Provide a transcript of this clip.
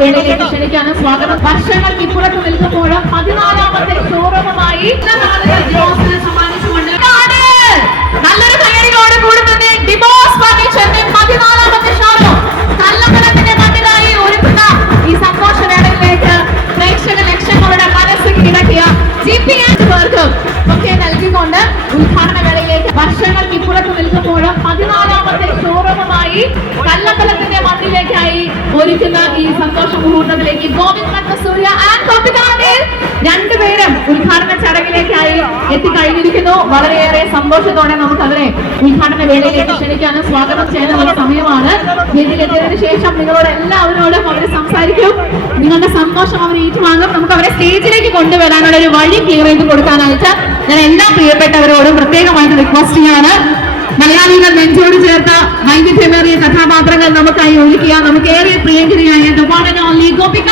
വേളയിലേക്ക് ക്ഷണിക്കാനും സ്വാഗതം. വർഷങ്ങൾ ഇപ്പുറത്ത് നിൽക്കുമ്പോൾ പതിനാലാമത്തെ ഷോറൂമുമായി സമ്മാനിച്ചുകൊണ്ട് നല്ലൊരു കയ്യടിയോട് കൂടി തന്നെ ഡിവോഴ്സ് ഫർണിച്ചറിന്റെ പതിനാലാമത്തെ ഷോറൂം കള്ളക്കടത്തിന്റെ മണ്ണിലായി ഒരുക്കുന്ന ഈ സന്തോഷ വേളയിലേക്ക് പ്രേക്ഷക ലക്ഷങ്ങളുടെ മനസ്സ് കീഴടക്കിയ ജി പി എച്ച് പേർക്കും ഒക്കെ നൽകിക്കൊണ്ട് ഉദ്ഘാടന ഷോറൂമുമായി കല്ലമ്പലത്തിന്റെ മണ്ണിലേക്കായി ഒരുക്കുന്ന ഈ സന്തോഷ മുഹൂർത്തത്തിലേക്ക് ഗോവിന്ദ് മത്ത സൂര്യ ആൻഡ് രണ്ടുപേരും ഉദ്ഘാടന ചടങ്ങിലേക്കായി എത്തിക്കഴിഞ്ഞിരിക്കുന്നു. വളരെയേറെ സന്തോഷത്തോടെ നമുക്ക് അവരെ ഉദ്ഘാടന വേളയിലേക്ക് ക്ഷണിക്കാനും സ്വാഗതം ചെയ്യാനുള്ള സമയമാണ്. വേദിയിലെത്തിയതിനു ശേഷം നിങ്ങളോട് എല്ലാവരോടും അവർ സംസാരിക്കും. നിങ്ങളുടെ സന്തോഷം അവർ ഏറ്റുവാങ്ങും. നമുക്ക് അവരെ സ്റ്റേജിലേക്ക് കൊണ്ടുവരാനുള്ള ഒരു വഴി ക്ലിയർ ചെയ്ത് കൊടുക്കാനായിട്ട് ഞാൻ എല്ലാ പ്രിയപ്പെട്ടവരോടും പ്രത്യേകമായിട്ട് റിക്വസ്റ്റ് ചെയ്യാണ്. മലയാളികൾ നെഞ്ചോട് ചേർത്ത വൈവിധ്യമേറിയ കഥാപാത്രങ്ങൾ നമുക്കായി ഒഴിക്കുക നമുക്ക് ഏറെ പ്രിയങ്കരിയായ ഓൺലി ഗോപിക.